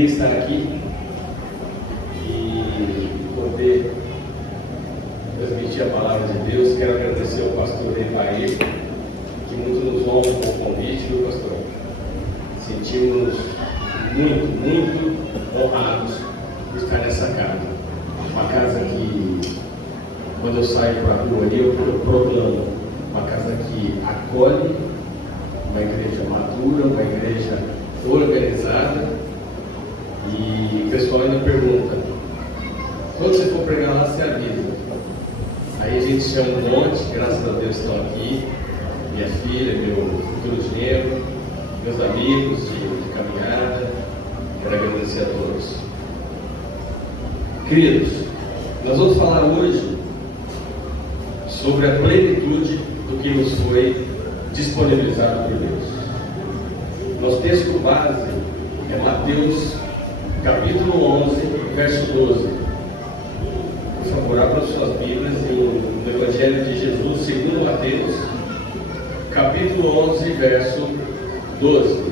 alegria estar aqui e poder transmitir a palavra de Deus. Quero agradecer ao pastor Evair, que muito nos honra com o convite, viu, pastor? Sentimos muito honrados por estar nessa casa. Uma casa que, quando eu saio para a rua ali, eu proclamo uma casa que acolhe, uma igreja madura, uma igreja organizada. E o pessoal ainda pergunta: quando você for pregar lá, você avisa. Aí a gente chama um monte, graças a Deus estão aqui, minha filha, meu futuro genro, meus amigos de caminhada. Quero agradecer a todos. Queridos, nós vamos falar hoje sobre a plenitude do que nos foi disponibilizado por Deus. Nosso texto base é Mateus capítulo 11, verso 12. Por favor, abra suas Bíblias no Evangelho de Jesus segundo Mateus, capítulo 11, verso 12.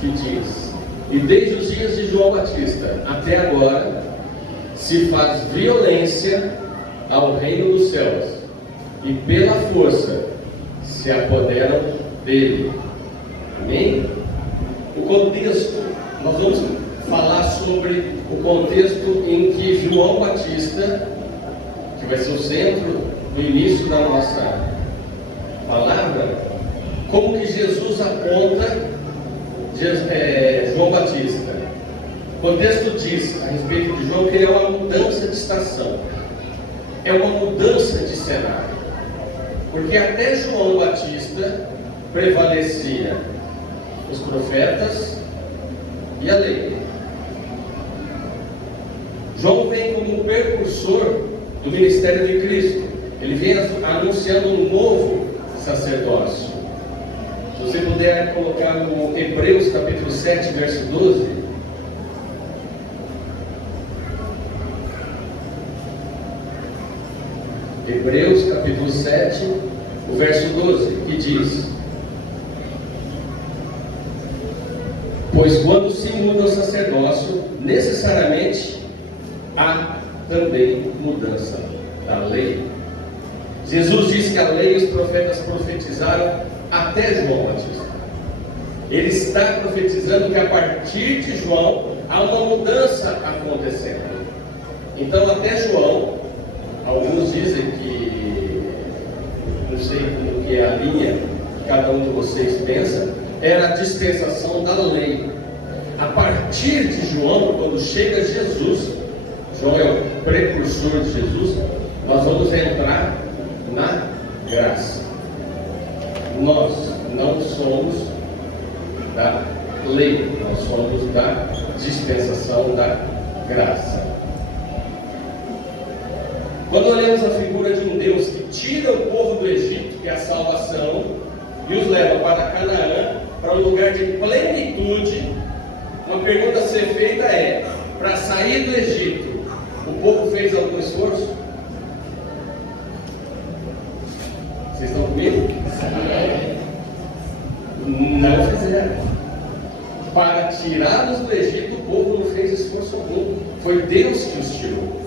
Que diz: e desde os dias de João Batista até agora se faz violência ao reino dos céus, e pela força se apoderam dele. Amém? O contexto, nós vamos falar sobre o contexto em que João Batista, que vai ser o centro do início da nossa palavra, como que Jesus aponta João Batista. O contexto diz a respeito de João que ele é uma mudança de estação, é uma mudança de cenário, porque até João Batista prevalecia os profetas e a lei. João vem como precursor do ministério de Cristo. Ele vem anunciando um novo sacerdócio. Se você puder colocar no Hebreus capítulo 7, verso 12. Hebreus capítulo 7, o verso 12, que diz: pois quando se muda o sacerdócio, necessariamente há também mudança da lei. Jesus diz que a lei e os profetas profetizaram até João Batista. Ele está profetizando que a partir de João há uma mudança acontecendo. Então, até João, alguns dizem que, não sei como que é a linha que cada um de vocês pensa, era a dispensação da lei. A partir de João, quando chega Jesus, João é o precursor de Jesus, nós vamos entrar na graça. Nós não somos da lei, nós somos da dispensação da graça. Quando olhamos a figura de um Deus que tira o povo do Egito, que é a salvação, e os leva para Canaã, para um lugar de plenitude, uma pergunta a ser feita é: para sair do Egito, o povo fez algum esforço? Vocês estão comigo? Não fizeram. Para tirá-los do Egito, o povo não fez esforço algum. Foi Deus que os tirou.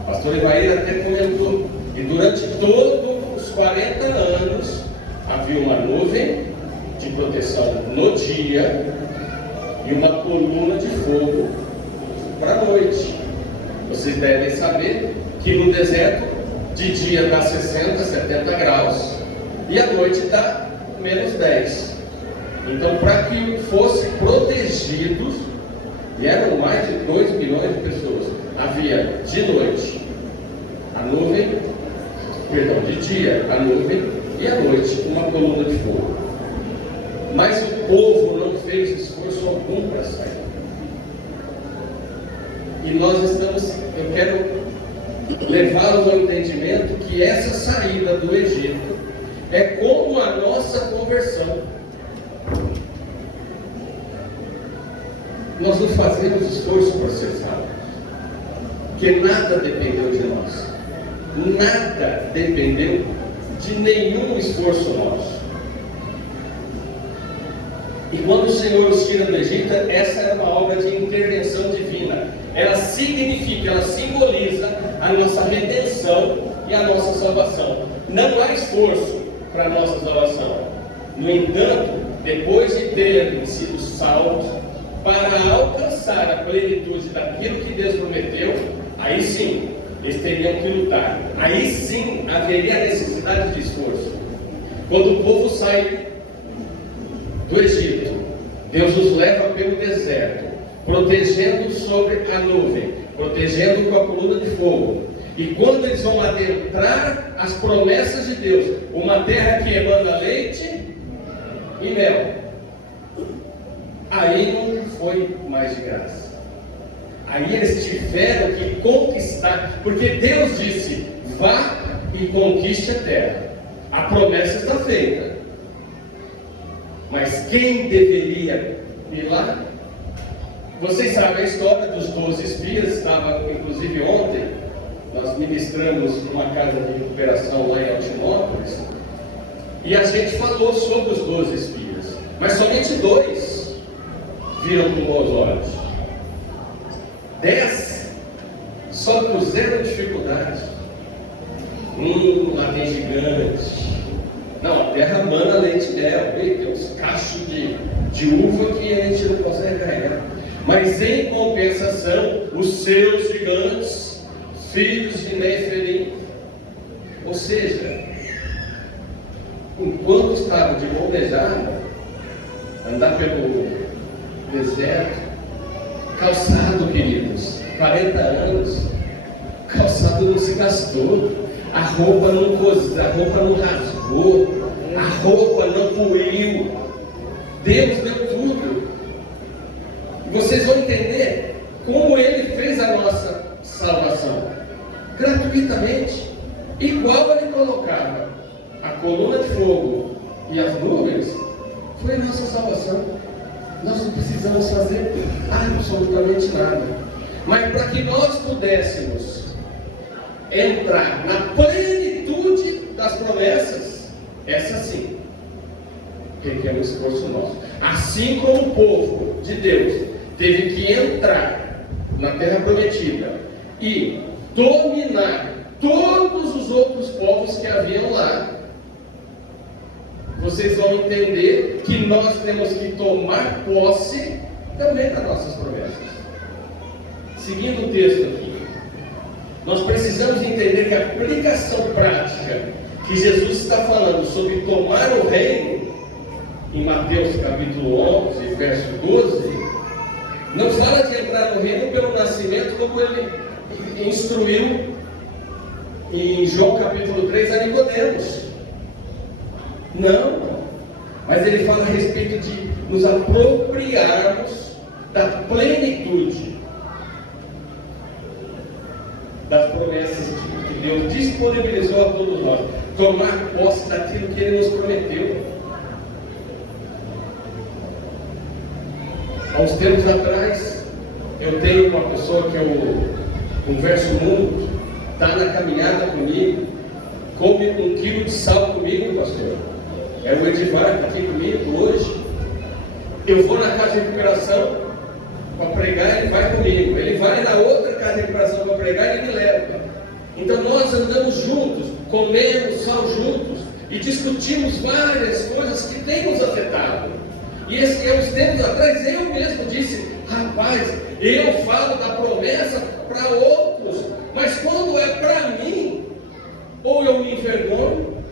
O pastor Evair até comentou. E durante todos os 40 anos, havia uma nuvem de proteção no dia e uma coluna de fogo para a noite. Vocês devem saber que no deserto, de dia dá 60, 70 graus e à noite dá menos 10. Então, para que fossem protegidos, e eram mais de 2 milhões de pessoas, havia de noite a nuvem, de dia a nuvem, e à noite uma coluna de fogo. Mas o povo não fez esforço algum para sair. E nós eu quero levá-los ao entendimento que essa saída do Egito é como a nossa conversão. Nós não fazemos esforço para ser salvos. que nada dependeu de nós. Nada dependeu de nenhum esforço nosso. E quando o Senhor os tira do Egito, essa era uma obra de intervenção divina. Ela significa, ela simboliza a nossa redenção e a nossa salvação. Não há esforço para a nossa salvação. No entanto, depois de terem sido salvos, para alcançar a plenitude daquilo que Deus prometeu, aí sim, eles teriam que lutar. Aí sim haveria necessidade de esforço. Quando o povo sai do Egito, Deus os leva pelo deserto, protegendo sobre a nuvem, protegendo com a coluna de fogo. E quando eles vão adentrar as promessas de Deus, uma terra que emana leite e mel, aí não foi mais de graça. Aí eles tiveram que conquistar, porque Deus disse: vá e conquiste a terra. A promessa está feita. Mas quem deveria ir lá? Vocês sabem a história dos 12 espias. Estava, inclusive, ontem, nós ministramos numa casa de recuperação lá em Altinópolis, e a gente falou sobre os 12 espias, mas somente 2 viram com bons olhos. 10 só puseram dificuldade. Lá tem gigante. Não, a terra mana leite e mel. Tem uns cachos de uva que a gente não consegue carregar. Mas em compensação, os seus gigantes, filhos de Neferim, ou seja, enquanto estavam de bondejada, andar pelo deserto, calçado, queridos, 40 anos, calçado não se gastou, a roupa não rasgou, a roupa não puiu, Deus deu tudo. E vocês vão entender como Ele fez a nossa salvação, gratuitamente, igual Ele colocava a coluna de fogo e as nuvens, foi a nossa salvação. Nós não precisamos fazer absolutamente nada. Mas para que nós pudéssemos entrar na plenitude das promessas, essa sim requer um esforço nosso. Assim como o povo de Deus teve que entrar na terra prometida e dominar todos os outros povos que haviam lá, vocês vão entender que nós temos que tomar posse também das nossas promessas. Seguindo o texto aqui, nós precisamos entender que a aplicação prática que Jesus está falando sobre tomar o reino, em Mateus capítulo 11, verso 12, não fala de entrar no reino pelo nascimento, como ele instruiu em João capítulo 3 a Nicodemos. Não, mas ele fala a respeito de nos apropriarmos da plenitude das promessas que Deus disponibilizou a todos nós, tomar posse daquilo que Ele nos prometeu. Há uns tempos atrás, eu tenho uma pessoa que eu converso muito, está na caminhada comigo, come 1 quilo de sal comigo, pastor. É o Edivar que está aqui comigo hoje. Eu vou na casa de recuperação para pregar, ele vai comigo. Ele vai na outra casa de recuperação para pregar e ele me leva. Então nós andamos juntos, comemos sal juntos e discutimos várias coisas que têm nos afetado. E uns tempos atrás eu mesmo disse: rapaz, eu falo da promessa para outros, mas quando é para mim, ou eu me envergonho,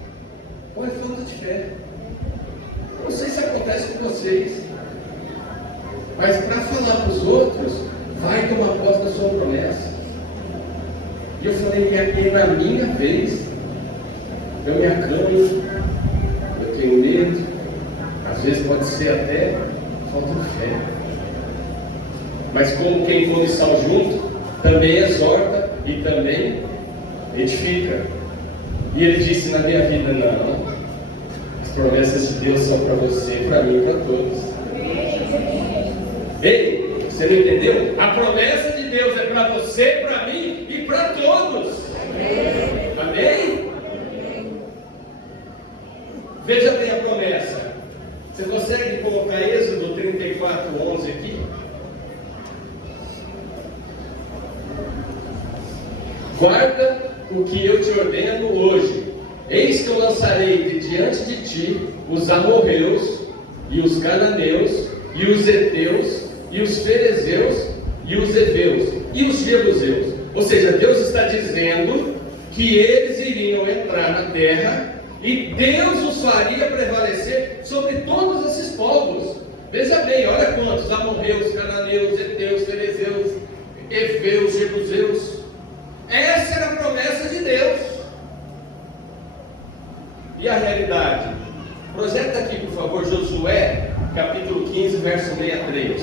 ou é falta de fé. Não sei se acontece com vocês, mas para falar para os outros, vai tomar posse da sua promessa. E eu falei: é na minha vez, eu me acanho, eu tenho medo, às vezes pode ser até falta de fé. Mas como quem come sal junto, também exorta e também edifica. E ele disse na minha vida: não, as promessas de Deus são para você, para mim e para todos. Ei, você não entendeu? A promessa de Deus é para você, para mim Veja bem a promessa. Você consegue colocar Êxodo 34:11 aqui? Guarda o que eu te ordeno hoje. Eis que eu lançarei de diante de ti os amorreus, e os cananeus, e os heteus, e os ferezeus, e os heveus, e os jebuseus. Ou seja, Deus está dizendo que eles iriam entrar na terra e Deus os faria prevalecer sobre todos esses povos. Veja bem, olha quantos: amorreus, cananeus, heteus, ferezeus, heveus, jebuseus. Essa era a promessa de Deus. E a realidade? Projeta aqui, por favor, Josué, capítulo 15, verso 63.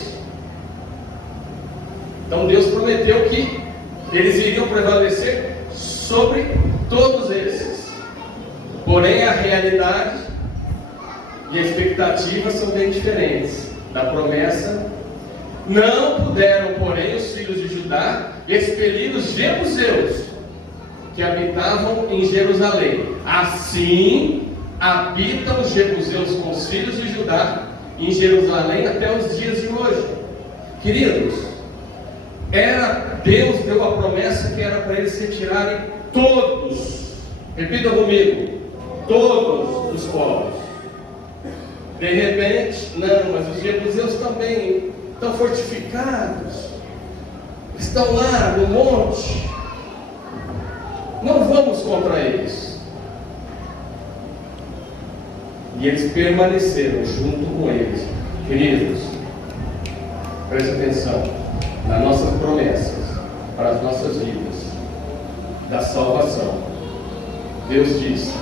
Então Deus prometeu que eles iriam prevalecer sobre todos esses. Porém, a realidade e a expectativa são bem diferentes da promessa. Não puderam, porém, os filhos de Judá expelir os jebuseus que habitavam em Jerusalém. Assim habitam os jebuseus com os filhos de Judá em Jerusalém até os dias de hoje. Queridos, Deus deu a promessa que era para eles retirarem todos, repita comigo, todos os povos. De repente, não, mas os jebuseus também estão fortificados, estão lá no monte, não vamos contra eles. E eles permaneceram junto com eles. Queridos, preste atenção nas nossas promessas para as nossas vidas da salvação. Deus disse: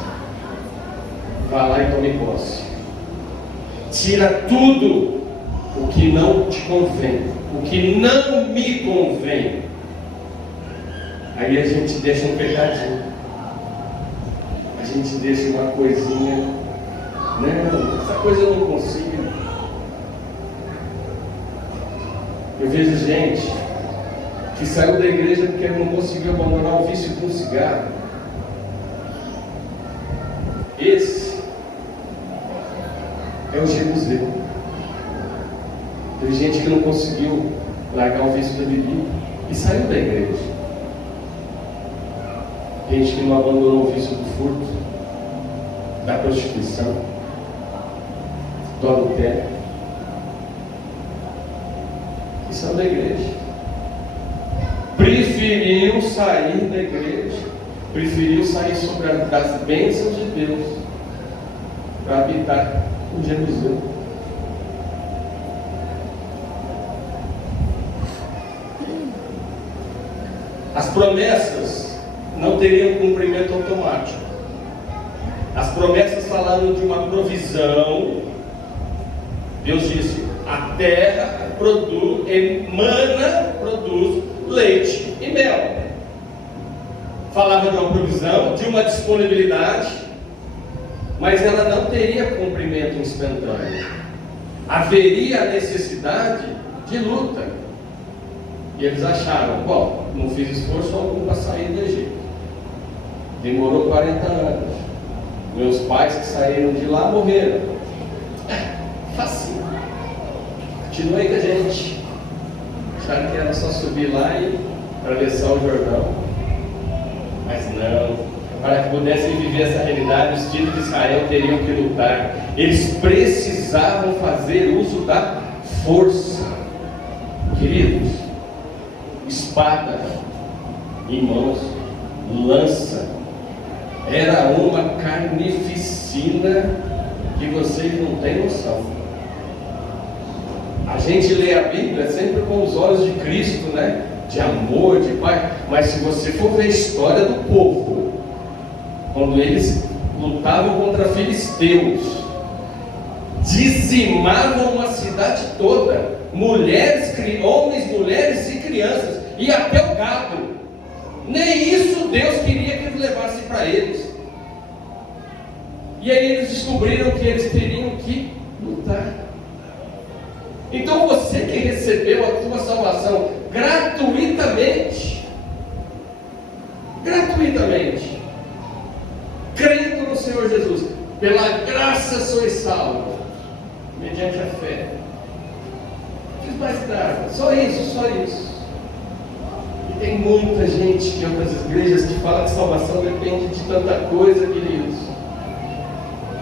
vá lá e tome posse. Tira tudo o que não te convém, o que não me convém. Aí a gente deixa um pecadinho, a gente deixa uma coisinha. Não, essa coisa eu não consigo. Eu vejo gente que saiu da igreja porque não conseguiu abandonar o vício de um cigarro. Esse é o jebuseu. Tem gente que não conseguiu largar o vício da bebida e saiu da igreja. Gente que não abandonou o vício do furto, da prostituição, do adultério, que são da igreja. Preferiu sair da igreja, preferiu sair sobre das bênçãos de Deus para habitar o Jebuseu. As promessas não teriam cumprimento automático. As promessas falaram de uma provisão. Deus disse: a terra produz leite e mel. Falava de uma provisão, de uma disponibilidade, mas ela não teria cumprimento instantâneo. Haveria a necessidade de luta. E eles acharam: bom, não fiz esforço algum para sair do Egito. Demorou 40 anos. Meus pais que saíram de lá morreram. Facinho. Continua aí com a gente. Acharam que era só subir lá e atravessar o Jordão. Mas não. Para que pudessem viver essa realidade, os filhos de Israel teriam que lutar. Eles precisavam fazer uso da força. Queridos, espada em mãos, lança, era uma carnificina que vocês não têm noção. A gente lê a Bíblia sempre com os olhos de Cristo, né? De amor, de Pai. Mas se você for ver a história do povo, quando eles lutavam contra filisteus, dizimavam uma cidade toda, mulheres, homens, mulheres e crianças, e até o gado. Nem isso Deus queria que eles levassem para eles. E aí eles descobriram que eles teriam que lutar. Então você que recebeu a tua salvação gratuitamente, crendo no Senhor Jesus, pela graça graça sois salvos, mediante a fé. Não fiz mais nada, só isso, só isso. E tem muita gente de outras igrejas que fala que salvação depende de tanta coisa, queridos.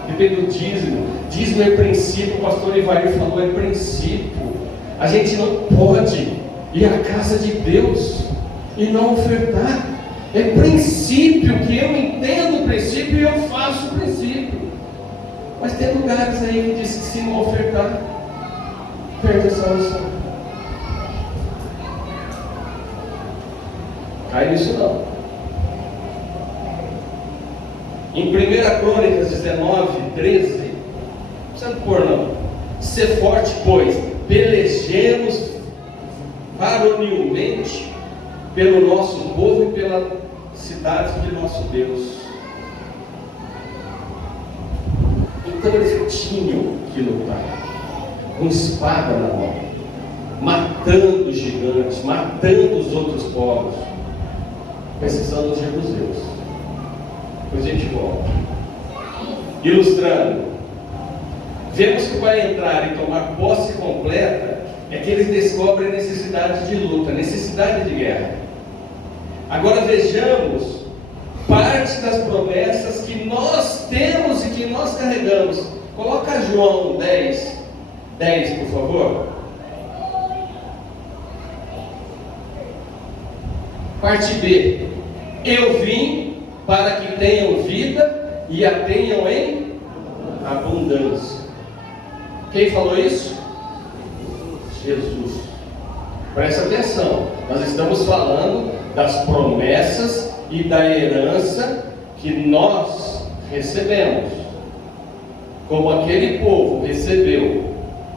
Depende do dízimo. Dízimo é princípio, o pastor Ivair falou, é princípio. A gente não pode ir à casa de Deus e não ofertar. É princípio, que eu entendo o princípio e eu faço o princípio. Mas tem lugares aí que diz que se não ofertar, perde a salvação. Cai nisso não. Em 1 Crônicas 19, 13, não precisa pôr não. Ser forte, pois pelejemos varonilmente pelo nosso povo e pela cidade de nosso Deus. Então eles tinham que lutar com espada na mão, matando os gigantes, matando os outros povos, precisando dos jebuseus. Depois a gente volta. Ilustrando, vemos que para entrar e tomar posse completa é que eles descobrem a necessidade de luta, necessidade de guerra. Agora vejamos parte das promessas que nós temos e que nós carregamos. Coloca João 10, por favor. Parte B. Eu vim para que tenham vida e a tenham em abundância. Quem falou isso? Jesus. Presta atenção. Nós estamos falando das promessas e da herança que nós recebemos. Como aquele povo recebeu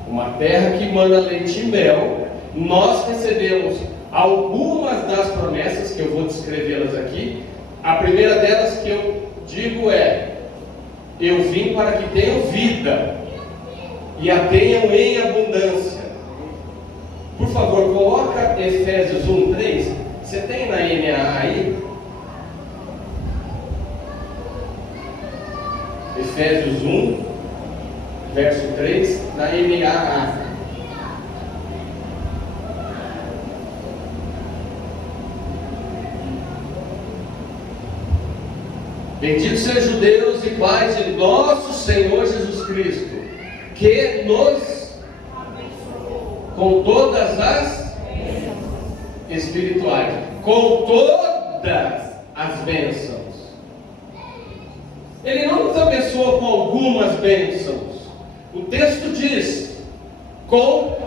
uma terra que manda leite e mel, nós recebemos algumas das promessas, que eu vou descrevê-las aqui. A primeira delas que eu digo é: eu vim para que tenham vida e a tenham em abundância. Por favor, coloca Efésios 1:3. Você tem na NAA aí? Efésios 1, verso 3, na NAA. Bendito seja o Deus e Pai de nosso Senhor Jesus Cristo, que nos abençoou com todas as espirituais, com todas as bênçãos. Ele não nos abençoou com algumas bênçãos. O texto diz: com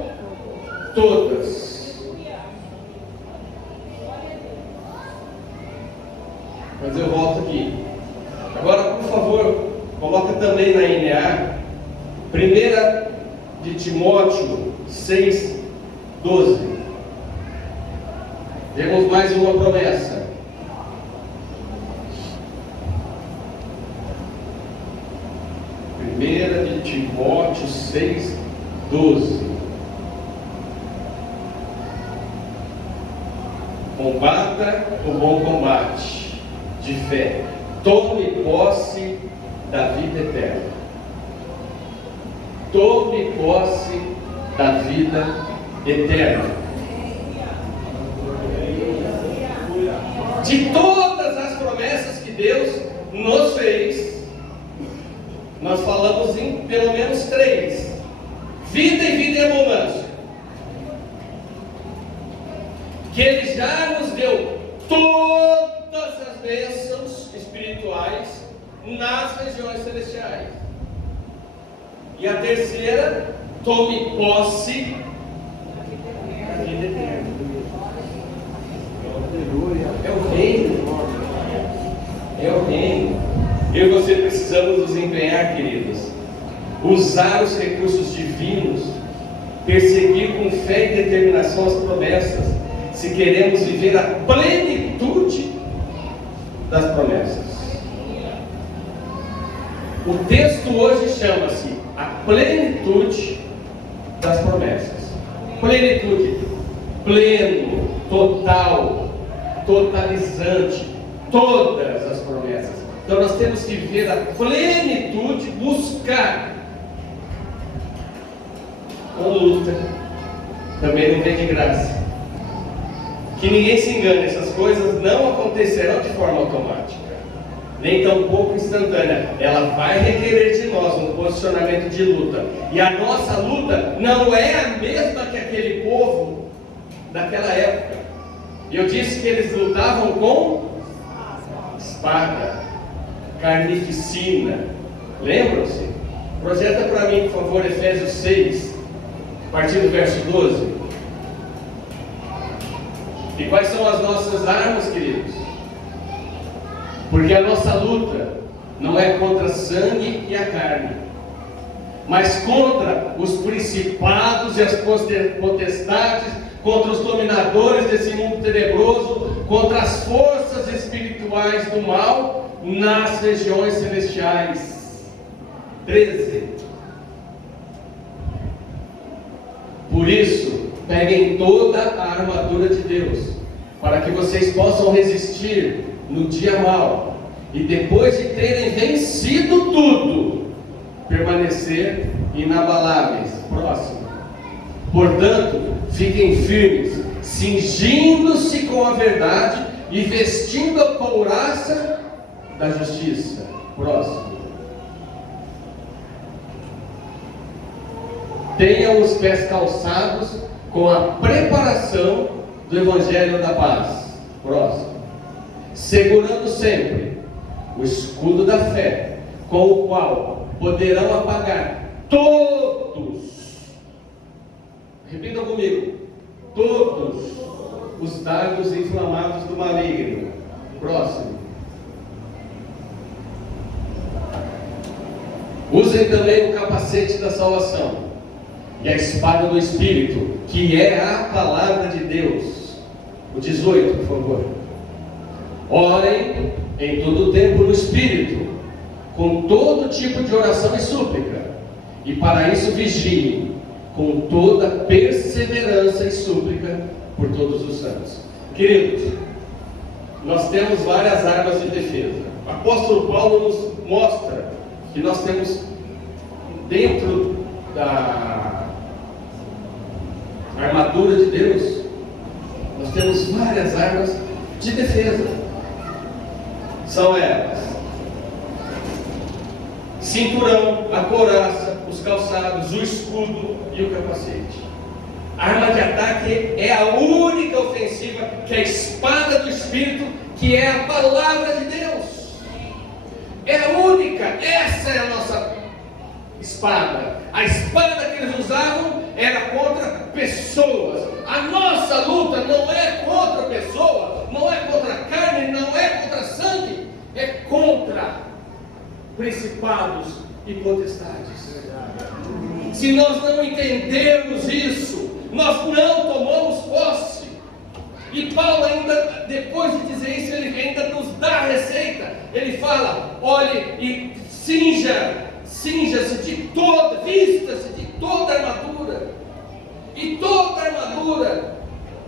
todas. Mas eu volto aqui. Agora, por favor, coloca também na NA 1 de Timóteo 6:12. Temos mais uma promessa. Primeira de Timóteo 6:12. Combata o bom combate de fé. Tome posse da vida eterna. Tome posse da vida eterna. De todas as promessas que Deus nos fez, nós falamos em pelo menos 3: vida e vida em abundância. Que Ele já nos deu todas as bênçãos espirituais nas regiões celestiais. E a terceira: tome posse da vida eterna. É o reino. É o reino. Eu e você precisamos nos empenhar, queridos. Usar os recursos divinos. Perseguir com fé e determinação as promessas. Se queremos viver a plenitude das promessas. O texto hoje chama-se a plenitude das promessas. Plenitude, pleno, total, totalizante, todas as promessas. Então nós temos que viver a plenitude, buscar com luta. Também não vem de graça. Que ninguém se engane, essas coisas não acontecerão de forma automática, nem tampouco instantânea. Ela vai requerer de nós um posicionamento de luta. E a nossa luta não é a mesma que aquele povo daquela época. Eu disse que eles lutavam com espada, carnificina. Lembram-se? Projeta para mim, por favor, Efésios 6, a partir do verso 12. E quais são as nossas armas, queridos? Porque a nossa luta não é contra sangue e a carne, mas contra os principados e as potestades, contra os dominadores desse mundo tenebroso, contra as forças espirituais do mal nas regiões celestiais. 13. Por isso, peguem toda a armadura de Deus, para que vocês possam resistir no dia mau, e depois de terem vencido tudo, permanecer inabaláveis. Próximo. Portanto, fiquem firmes, cingindo-se com a verdade e vestindo a couraça da justiça. Próximo. Tenham os pés calçados com a preparação do Evangelho da Paz. Próximo. Segurando sempre o escudo da fé, com o qual poderão apagar todos, repitam comigo, todos os dardos inflamados do maligno. Próximo. Usem também o capacete da salvação e a espada do Espírito, que é a palavra de Deus. O 18, por favor. Orem em todo o tempo no Espírito, com todo tipo de oração e súplica, e para isso vigiem, com toda perseverança e súplica por todos os santos. Queridos, nós temos várias armas de defesa. O apóstolo Paulo nos mostra que nós temos dentro da armadura de Deus, nós temos várias armas de defesa. São elas: cinturão, a couraça, os calçados, o escudo e o capacete. A arma de ataque é a única ofensiva, que é a espada do Espírito, que é a palavra de Deus. É a única, essa é a nossa espada. A espada que eles usavam era contra pessoas. A nossa luta não é contra pessoa, não é contra carne, não é contra sangue, é contra principados e potestades. Se nós não entendermos isso, nós não tomamos posse. E Paulo ainda, depois de dizer isso, ele ainda nos dá a receita. Ele fala: olhe e cinja-se de toda, vista-se de toda a armadura. E toda a armadura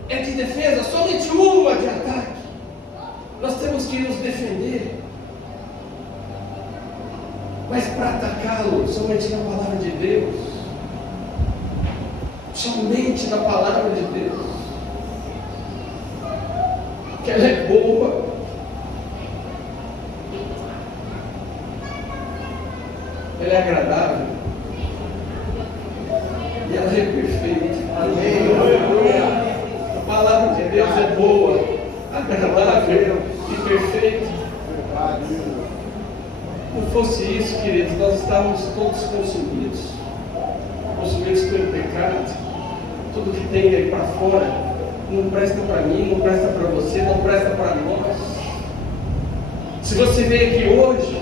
é de defesa, somente uma de ataque. Nós temos que nos defender. Mas para atacá-lo, somente na palavra de Deus. Somente na palavra de Deus. Que ela é boa. Ela é agradável. E ela é perfeita. Amém. A palavra de Deus é boa, agradável e perfeita. Se não fosse isso, queridos, nós estávamos todos consumidos pelo pecado. Tudo que tem aí para fora não presta para mim, não presta para você, não presta para nós. Se você veio aqui hoje,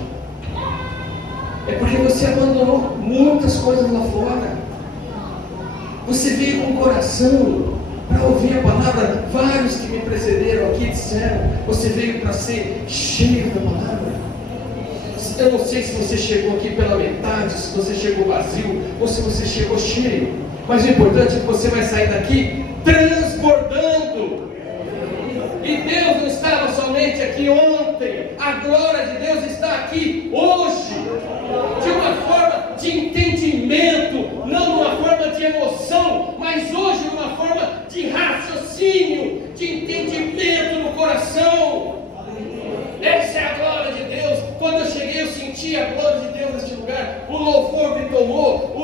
é porque você abandonou muitas coisas lá fora. Você veio com o coração para ouvir a palavra. Vários que me precederam aqui disseram: você veio para ser cheio da palavra. Eu não sei se você chegou aqui pela metade, se você chegou vazio, ou se você chegou cheio. Mas o importante é que você vai sair daqui transbordando. E Deus não estava somente aqui ontem. A glória de Deus está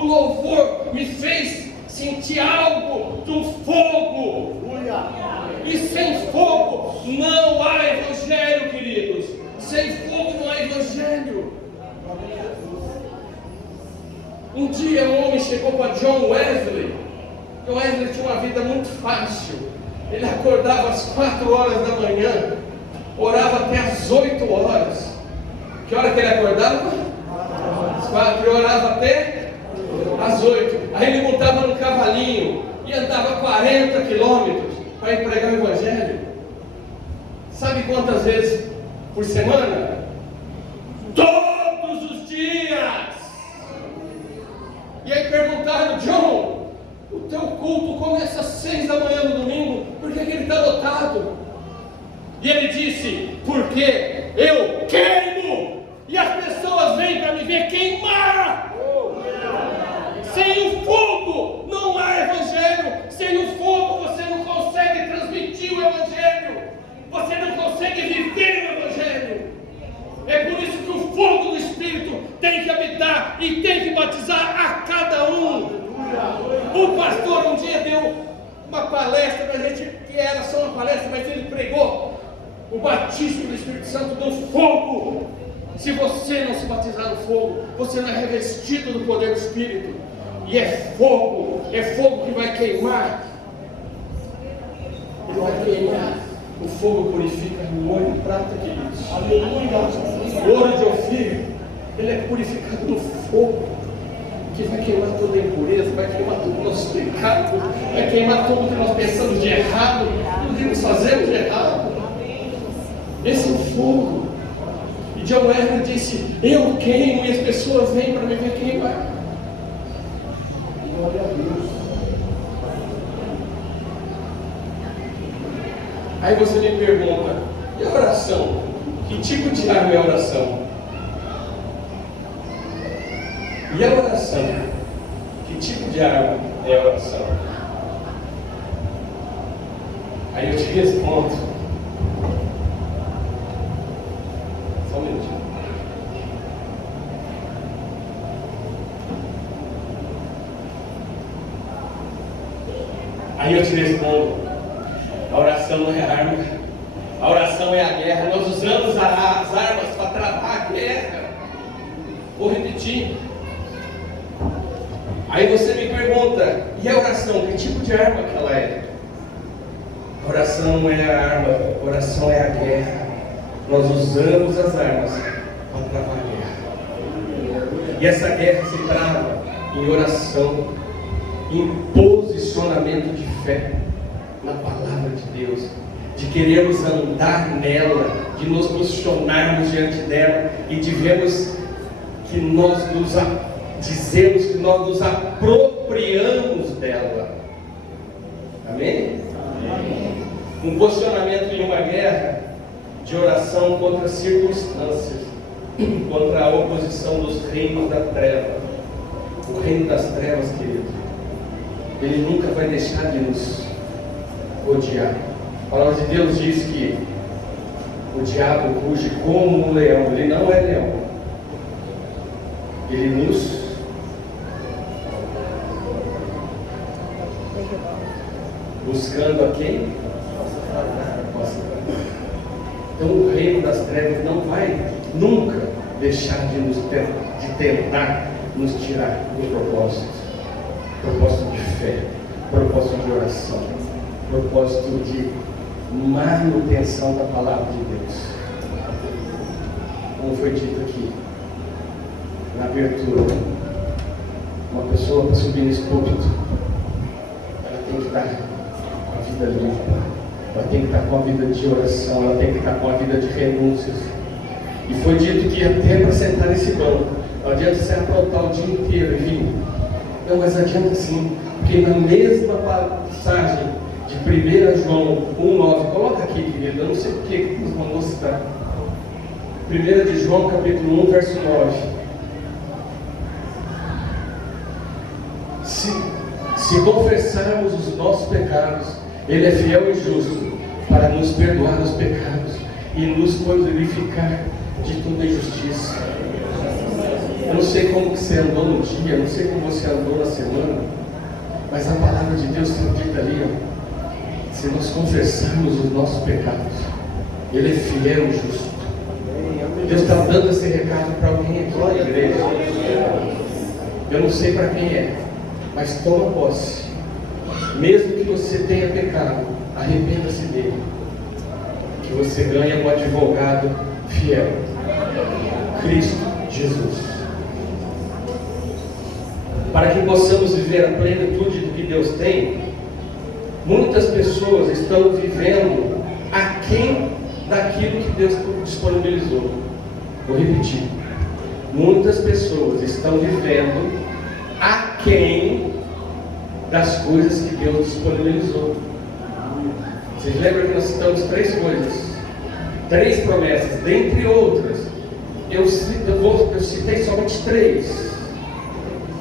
louvor me fez sentir algo do fogo. E sem fogo não há evangelho, queridos. Sem fogo não há evangelho. Um dia um homem chegou para John Wesley. John Wesley tinha uma vida muito fácil. Ele acordava às 4 horas da manhã, orava até às 8 horas. Que hora que ele acordava? Às 4, e orava até às 8. Aí ele montava no cavalinho e andava 40 quilômetros para ir pregar o evangelho. Sabe quantas vezes por semana? Todos os dias. E aí perguntaram: John, o teu culto começa às 6 da manhã no domingo, por que ele está lotado? E ele disse: porque eu queimo, e as pessoas vêm para me ver queimar. Sem o fogo não há evangelho. Sem o fogo você não consegue transmitir o evangelho. Você não consegue viver o evangelho. É por isso que o fogo do Espírito tem que habitar e tem que batizar a cada um. O pastor um dia deu uma palestra para a gente, que era só uma palestra, mas ele pregou o batismo do Espírito Santo no fogo. Se você não se batizar no fogo, você não é revestido do poder do Espírito. E é fogo que vai queimar. Ele vai queimar. O fogo purifica o ouro e prata, queridos. Aleluia. O ouro de Ofir, ele é purificado no fogo, que vai queimar toda a impureza, vai queimar todo o nosso pecado, vai queimar tudo que nós pensamos de errado, tudo que nós fazemos de errado. Esse é o fogo. E John Wesley disse: eu queimo e as pessoas vêm para me ver queimar. Glória a Deus. Aí você me pergunta: e a oração? Que tipo de arma é a oração? E a oração? Que tipo de arma é a oração? Aí eu te respondo. Só um minutinho. Aí eu te respondo. A oração não é arma. A oração é a guerra. Nós usamos as armas para travar a guerra. Vou repetir. Aí você me pergunta: e a oração? Que tipo de arma que ela é? A oração não é a arma. A oração é a guerra. Nós usamos as armas para travar a guerra. E essa guerra se trava em oração, em posicionamento de fé na palavra de Deus, de querermos andar nela, de nos posicionarmos diante dela e de vermos que nós dizemos que nós nos apropriamos dela. Amém? Amém. Um posicionamento em uma guerra de oração contra circunstâncias, contra a oposição dos reinos da treva. O reino das trevas, querido, ele nunca vai deixar de nos odiar. A palavra de Deus diz que o diabo ruge como um leão. Ele não é leão. Ele nos buscando a quem? Então o reino das trevas não vai nunca deixar de tentar nos tirar do propósito de fé, propósito de oração, propósito de manutenção da palavra de Deus. Como foi dito aqui na abertura, uma pessoa para subir nesse púlpito, ela tem que estar com a vida limpa, ela tem que estar com a vida de oração, ela tem que estar com a vida de renúncias. E foi dito que até para sentar nesse banco, não adianta você aprontar o dia inteiro e vir. Não, mas adianta sim, porque na mesma passagem de 1 João 1,9, coloca aqui, querido, eu não sei porque que nós vamos citar. 1 de João, capítulo 1, verso 9. Se confessarmos os nossos pecados, Ele é fiel e justo para nos perdoar os pecados e nos purificar de toda injustiça. Eu não sei como que você andou no dia, eu não sei como você andou na semana, mas a palavra de Deus tem dito ali, ó, se nós confessarmos os nossos pecados, Ele é fiel e justo. Deus está dando esse recado para alguém aqui na igreja. Eu não sei para quem é, mas toma posse. Mesmo que você tenha pecado, arrependa-se dele, que você ganha um advogado fiel, Cristo Jesus. Para que possamos viver a plenitude do que Deus tem, muitas pessoas estão vivendo aquém daquilo que Deus disponibilizou. Vou repetir. Muitas pessoas estão vivendo aquém das coisas que Deus disponibilizou. Vocês lembram que nós citamos 3 coisas, 3 promessas, dentre outras. Eu citei somente 3,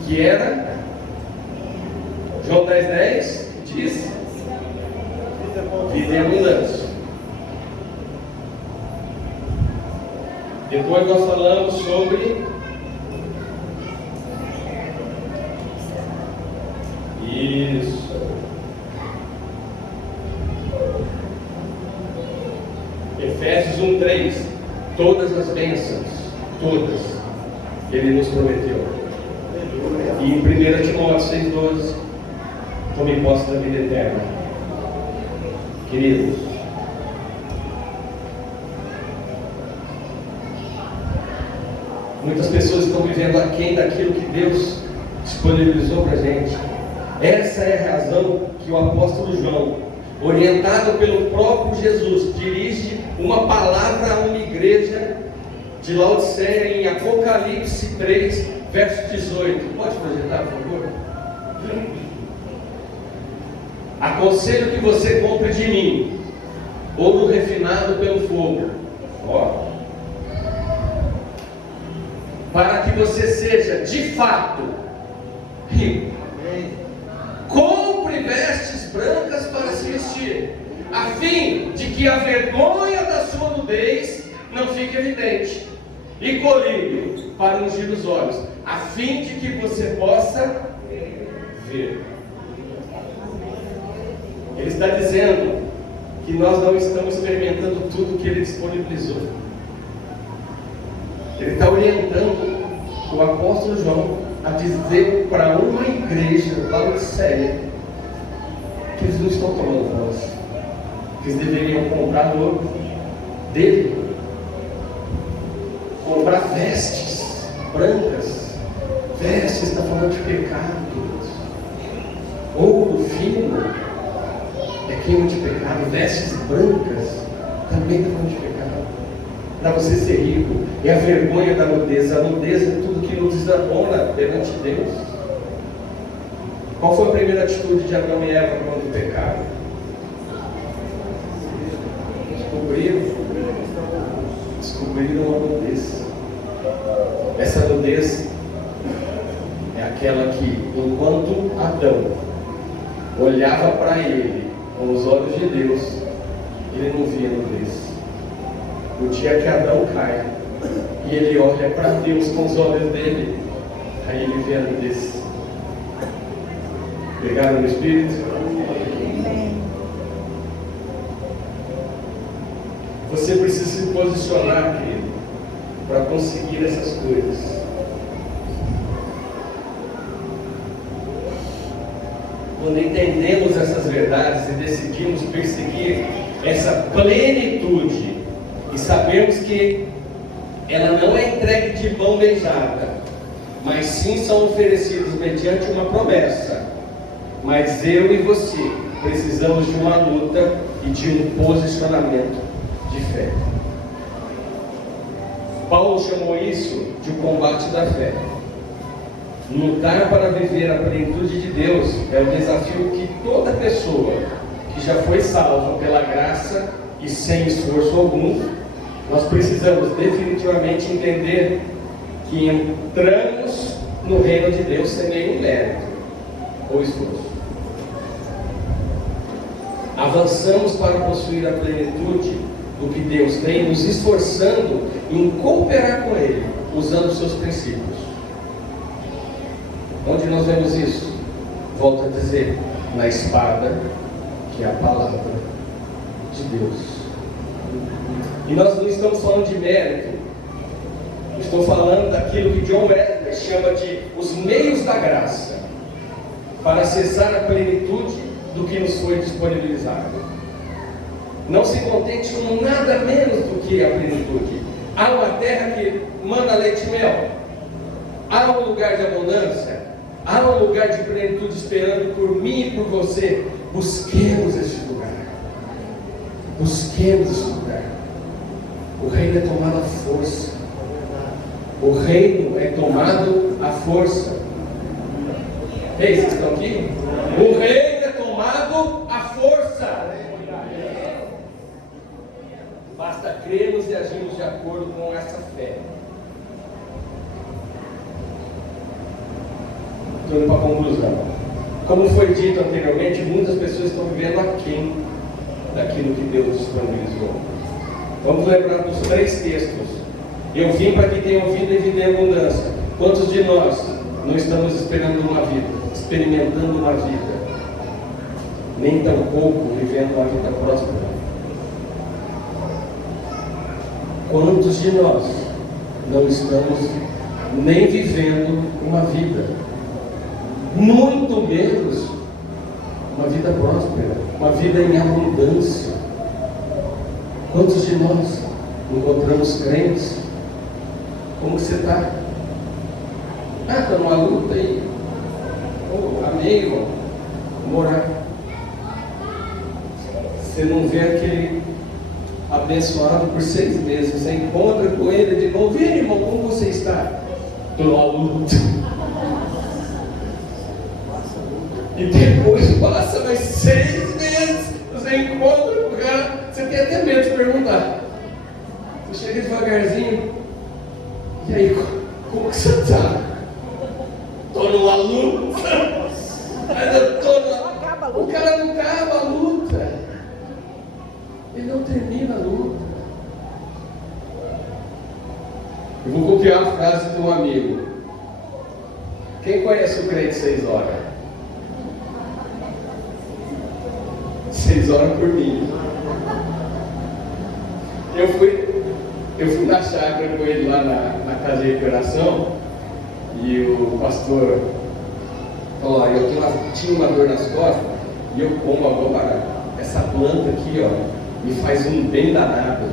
que era João 10:10, que diz vida em abundância. Depois nós falamos sobre isso. Efésios 1:3. Todas as bênçãos, todas, Ele nos prometeu. E em 1 Timóteo 6:12, tome posse da vida eterna. Queridos, muitas pessoas estão vivendo aquém daquilo que Deus disponibilizou para a gente. Essa é a razão que o apóstolo João, orientado pelo próprio Jesus, dirige uma palavra a uma igreja de Laodiceia em Apocalipse 3, verso 18. Pode projetar, por favor? Aconselho que você compre de mim ouro refinado pelo fogo, para que você seja de fato rico. Compre vestes brancas para se vestir, a fim de que a vergonha da sua nudez não fique evidente, e colírio para ungir os olhos, a fim de que você possa ver. Ele está dizendo que nós não estamos experimentando tudo que Ele disponibilizou. Ele está orientando o apóstolo João a dizer para uma igreja Laodiceia que eles não estão tomando posse, que eles deveriam comprar ouro dele, comprar vestes brancas. Vestes está falando de pecado, ouro fino é queima de pecado, vestes brancas também está falando de pecado. Para você ser rico, é a vergonha da nudez. A nudez é tudo que nos desabona perante Deus. Qual foi a primeira atitude de Adão e Eva quando pecaram? Descobriram a nudez. Essa nudez é aquela que, enquanto Adão olhava para ele com os olhos de Deus, ele não via nudez. O dia que Adão cai e ele olha para Deus com os olhos dele, aí ele vê a nudez. Pegaram no Espírito? Você precisa se posicionar, querido, para conseguir essas coisas. Quando entendemos essas verdades e decidimos perseguir essa plenitude, e sabemos que ela não é entregue de mão beijada, mas sim são oferecidos mediante uma promessa. Mas eu e você precisamos de uma luta e de um posicionamento de fé. Paulo chamou isso de o combate da fé. Lutar para viver a plenitude de Deus é o desafio que toda pessoa que já foi salva pela graça e sem esforço algum, nós precisamos definitivamente entender que entramos no reino de Deus sem nenhum mérito ou esforço. Avançamos para possuir a plenitude do que Deus tem, nos esforçando em cooperar com Ele, usando os seus princípios. Onde nós vemos isso? Volto a dizer, na espada, que é a palavra de Deus. E nós não estamos falando de mérito. Estou falando daquilo que John Wesley chama de os meios da graça, para acessar a plenitude do que nos foi disponibilizado. Não se contente com nada menos do que a plenitude. Há uma terra que manda leite e mel. Há um lugar de abundância. Há um lugar de plenitude esperando por mim e por você. Busquemos este lugar. Busquemos este lugar. O reino é tomado à força. O reino é tomado à força. Ei, vocês estão aqui? O reino é tomado à força. Basta crermos e agirmos de acordo com essa fé. Estou indo para a conclusão. Como foi dito anteriormente, muitas pessoas estão vivendo aquém daquilo que Deus disponibilizou. Vamos lembrar dos 3 textos. Eu vim para que tenham vida e vida em abundância. Quantos de nós não estamos esperando uma vida, experimentando uma vida, nem tampouco vivendo uma vida próspera? Quantos de nós não estamos nem vivendo uma vida, muito menos uma vida próspera, uma vida em abundância? Quantos de nós encontramos crentes? Como você está? Está numa luta aí. Amém, irmão. Morar. Você não vê aquele abençoado por 6 meses. Você encontra com ele de novo. E aí, irmão, como você está? Estou numa luta. E depois passa mais 6 meses. Você encontra com o cara. Você tem até medo de perguntar. Você chega devagarzinho. E aí, como que você está? Estou numa luta. Mas eu tô na... O cara não acaba a luta. Ele não termina a luta. Eu vou copiar a frase de um amigo. Quem conhece o crente 6 horas? 6 horas por mim. Eu fui na chácara com ele lá na casa de recuperação, e o pastor falou: eu tinha uma dor nas costas, e eu como agora essa planta aqui, ó, me faz um bem danado.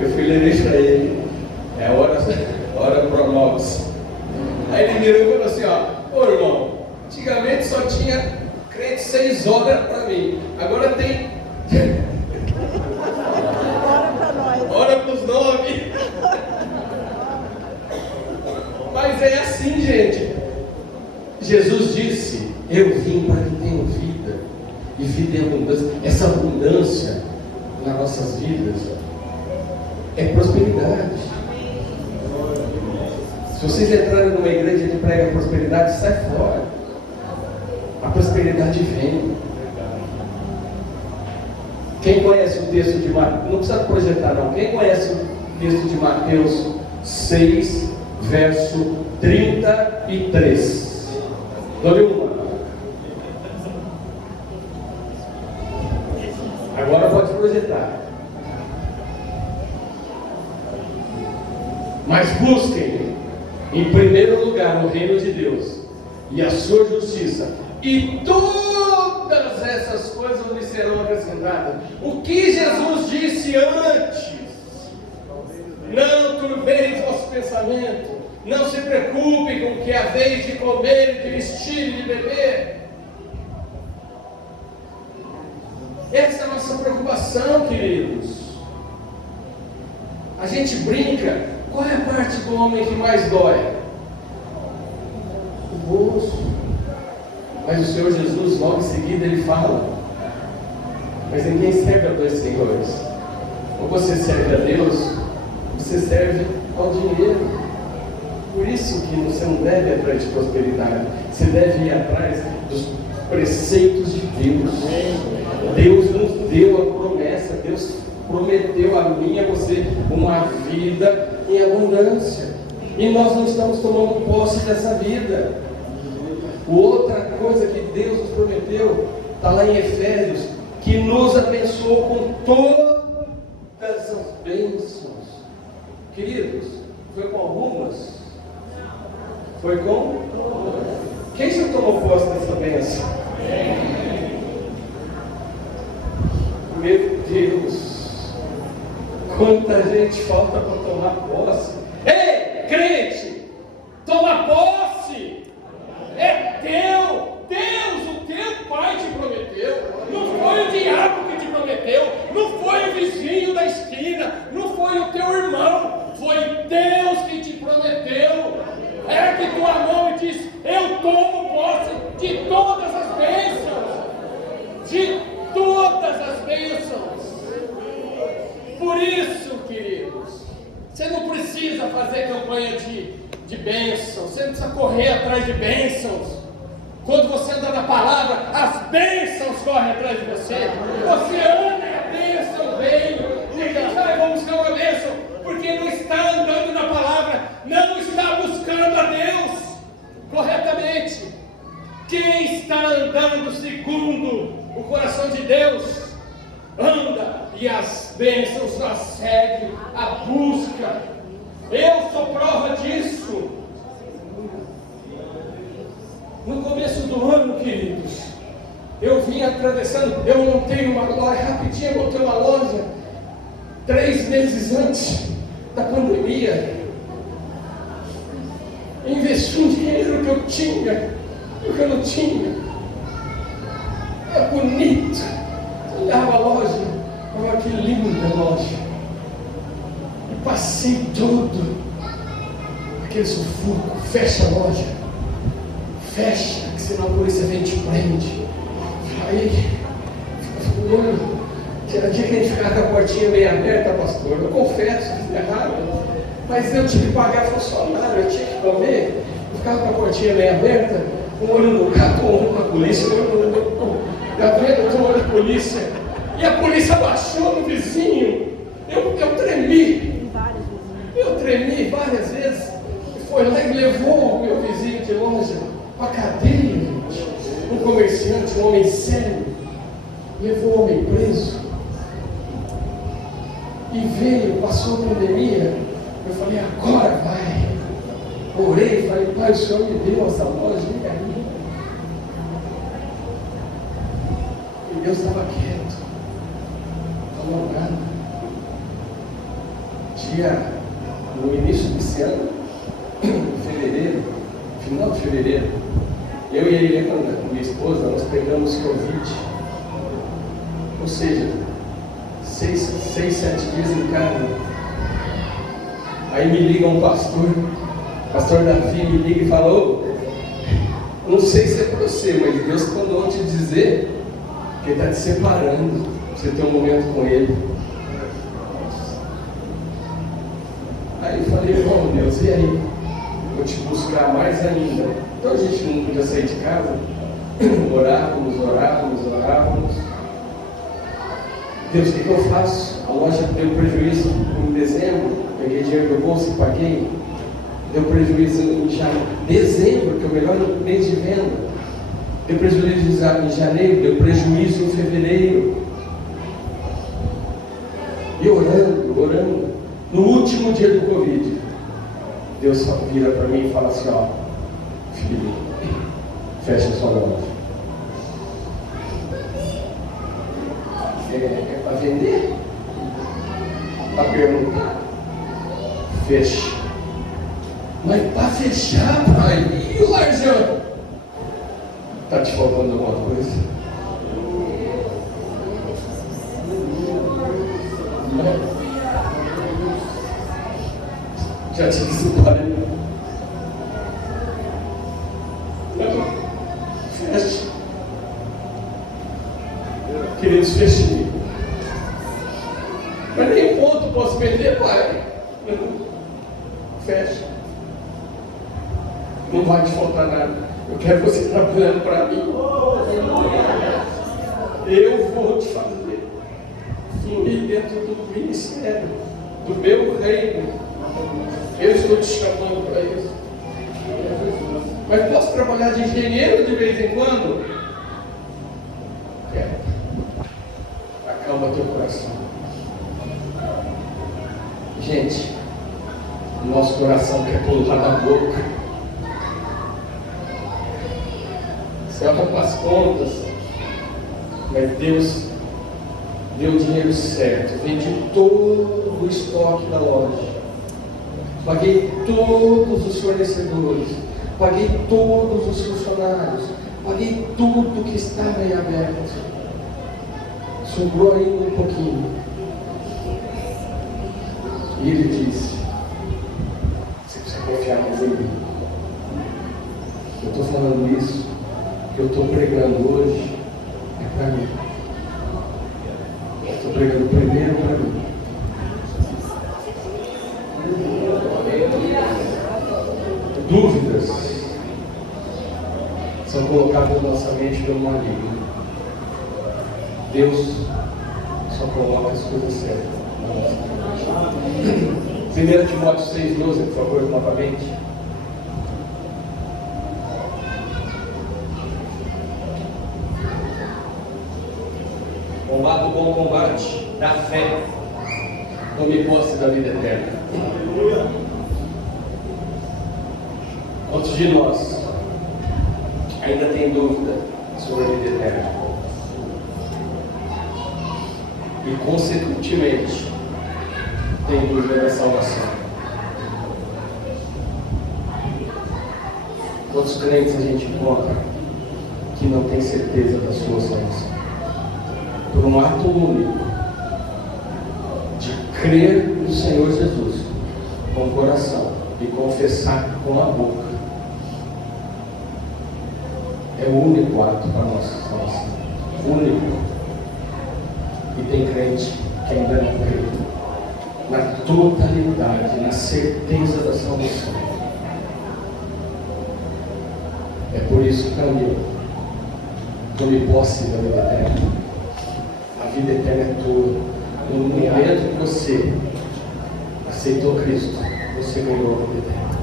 Eu fui ler para ele, é hora Pronox. Aí ele virou e falou assim: ô irmão, antigamente só tinha crente 6 horas para mim, agora tem ora para os 9. Mas é assim, gente. Jesus disse: eu vim para que tenham vida, e vida em abundância. Essa abundância nas nossas vidas é prosperidade. Se vocês entrarem numa igreja que prega prosperidade, sai fora. A prosperidade vem. Quem conhece o texto de Mateus? Não precisa projetar não. Quem conhece o texto de Mateus 6, verso 33? Dou-lhe uma. Agora pode projetar. Mas busquem em primeiro lugar o reino de Deus e a sua justiça, e todas essas coisas lhe serão acrescentadas. O que Jesus disse antes: não turbeis vosso pensamento, não se preocupe com o que é a vez de comer, de vestir e de beber. Essa é a nossa preocupação, queridos. A gente brinca. Qual é a parte do homem que mais dói? O bolso. Mas o Senhor Jesus, logo em seguida, ele fala: mas ninguém serve a 2 senhores. Ou você serve a Deus, ou você serve ao dinheiro. Por isso que você não deve ir atrás de prosperidade. Você deve ir atrás dos preceitos de Deus. Deus nos deu a promessa. Deus prometeu a mim e a você uma vida em abundância. E nós não estamos tomando posse dessa vida. Outra coisa que Deus nos prometeu, está lá em Efésios, que nos abençoou com todas as bênçãos. Queridos, foi com algumas? Foi com? Quem já tomou posse dessa bênção? Meu Deus, quanta gente falta para tomar posse. Ei, crente, toma posse. É teu. Deus, o teu pai te prometeu. Não foi o diabo que te prometeu. Não foi o vizinho da esquina. Não foi o teu irmão. Foi Deus que te prometeu. Ergue tua mão e diz: eu tomo posse de todas as bênçãos. De todas as bênçãos. Por isso, queridos, você não precisa fazer campanha de bênçãos. Você não precisa correr atrás de bênçãos. Quando você anda na palavra, as bênçãos correm atrás de você. Você anda e a bênção vem. Diga: vamos buscar uma bênção. Porque não está andando na palavra, não está buscando a Deus corretamente. Quem está andando segundo o coração de Deus, anda e as bênçãos a segue, a busca. Eu sou prova disso. No começo do ano, queridos, eu vim atravessando, eu montei uma loja, rapidinho eu montei uma loja, 3 meses antes da pandemia. Investi um dinheiro que eu tinha, e o que eu não tinha. Era bonito. Olhava a loja, olha que linda a loja. E passei todo aquele sufoco. Fecha a loja, fecha, que senão a polícia vem e te prende. Aí, tinha dia que a gente ficava com a portinha meio aberta, pastor. Eu confesso, fiz errado, mas eu tinha que pagar funcionário, eu tinha que comer. Eu ficava com a portinha meio aberta, um olho no gato, um olho na polícia, um olho no olho na polícia. E a polícia baixou no vizinho. Eu tremi. Eu tremi várias vezes. E foi lá e levou o meu vizinho de longe para a cadeia, gente. Um comerciante, um homem sério, levou o homem preso. E veio, passou a pandemia. Eu falei: agora vai. Orei, falei: pai, o Senhor me deu essa loja, e aí? E Deus estava quieto, não falou nada. No início desse ano, fevereiro, final de fevereiro, eu e a Helena, minha esposa, nós pegamos Covid. Ou seja, 6, 7 dias em casa. Aí me liga um pastor Davi me liga e falou: não sei se é para você, mas Deus mandou te dizer que Ele está te separando, para você ter um momento com Ele. Aí eu falei: bom Deus, e aí? Vou te buscar mais ainda. Então a gente não podia sair de casa. Orávamos. Deus, o que eu faço? A loja deu prejuízo em dezembro, peguei dinheiro do bolso e paguei. Deu prejuízo em dezembro, que é o melhor mês de venda. Deu prejuízo em janeiro, deu prejuízo em fevereiro. E orando. No último dia do Covid, Deus vira para mim e fala assim: ó, filho, fecha sua loja. É para vender? Para perguntar? Fecha. Mas para fechar, pai, e o larjão? Está te faltando alguma coisa? Já te disse o pai. Fecha. Queridos, fechei. Mas nem ponto posso vender, pai. Fecha. Não vai te faltar nada. Eu quero você trabalhando para mim. Eu vou te fazer fluir dentro do ministério, do meu reino. Eu estou te chamando para isso. Mas posso trabalhar de engenheiro de vez em quando? Quero. Acalma teu coração. Gente, o nosso coração quer pular na boca. Você olha para as contas, mas Deus deu o dinheiro certo, vendi todo o estoque da loja, paguei todos os fornecedores, paguei todos os funcionários, paguei tudo que estava em aberto. Sobrou ainda um pouquinho. E ele disse: você precisa confiar mais em mim. Eu estou falando isso, que eu estou pregando hoje, é para mim. Eu estou pregando primeiro para mim. Dúvidas são colocadas na nossa mente pelo maligno. Deus só coloca as coisas certas na nossa mente. 1 Timóteo 6,12, por favor, novamente. Combata o bom combate da fé, tome posse da vida eterna. Quantos de nós ainda tem dúvida sobre a vida eterna? E consequentemente tem dúvida da salvação? Quantos crentes a gente encontra que não tem certeza da sua salvação? Por um ato único de crer no Senhor Jesus com o coração e confessar com a boca. É o único ato para a nossa salvação. Único. E tem crente que ainda não crê na totalidade, na certeza da salvação. É por isso que eu tome posse da vida eterna. A vida eterna é tua. No momento que você aceitou Cristo, você ganhou a vida eterna.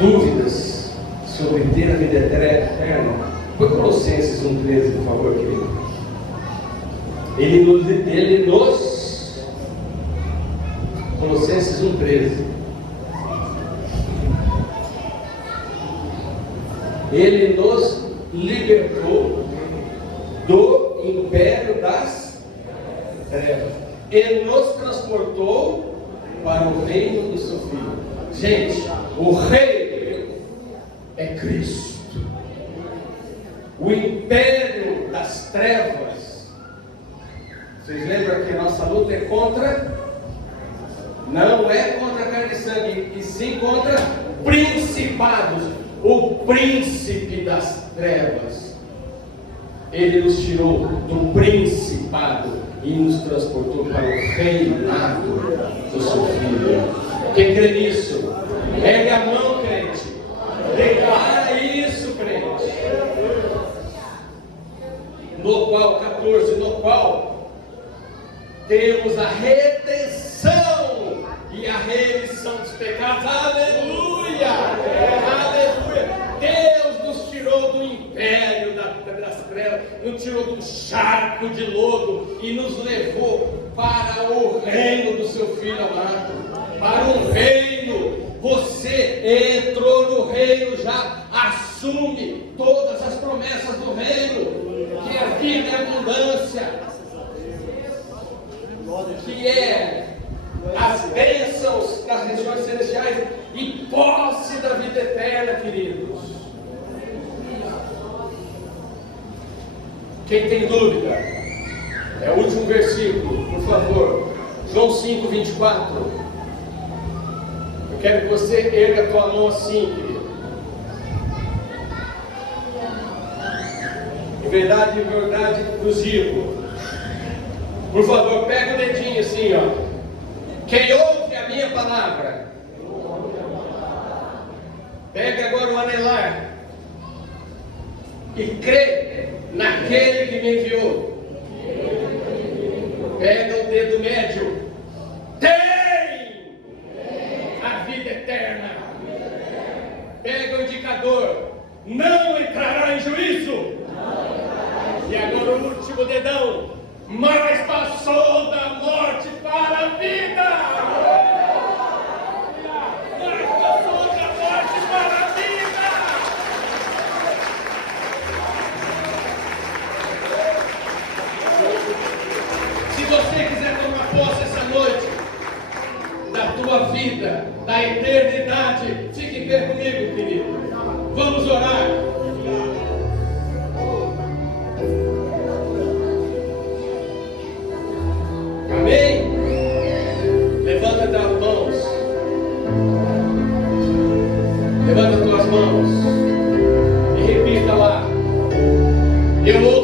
Dúvidas sobre ter a vida eterna? Põe Colossenses 1,13, por favor, querido. Ele nos Colossenses 1,13. Ele nos libertou do império das trevas e nos transportou para o reino do seu Filho. Gente, o reino é Cristo. O império das trevas, vocês lembram que a nossa luta é contra? Não é contra carne e sangue, e sim contra principados. O príncipe das trevas, ele nos tirou do principado e nos transportou para o reinado do seu Filho. Quem crê nisso? Ergue a mão, crente. Declara isso, crente. No qual, 14, no qual temos a redenção e a remissão dos pecados. Aleluia! Aleluia! Deus nos tirou do império das trevas, nos tirou do charco de lodo e nos levou para o reino do seu Filho amado. Para um reino. Você entrou no reino já. Assume todas as promessas do reino, que é a vida e a abundância, que é as bênçãos das regiões celestiais e posse da vida eterna, queridos. Quem tem dúvida? É o último versículo, por favor. João 5:24. Eu quero que você erga a tua mão assim, querido. Em verdade, vos digo. Por favor, pega o dedinho assim, ó. Quem ouve a minha palavra, pega agora o anelar e crê naquele que me enviou. Pega o dedo médio. Tem você quiser tomar posse essa noite da tua vida, da eternidade, fique em pé comigo, querido. Vamos orar. Amém? Levanta as mãos. Levanta as tuas mãos e repita lá. Eu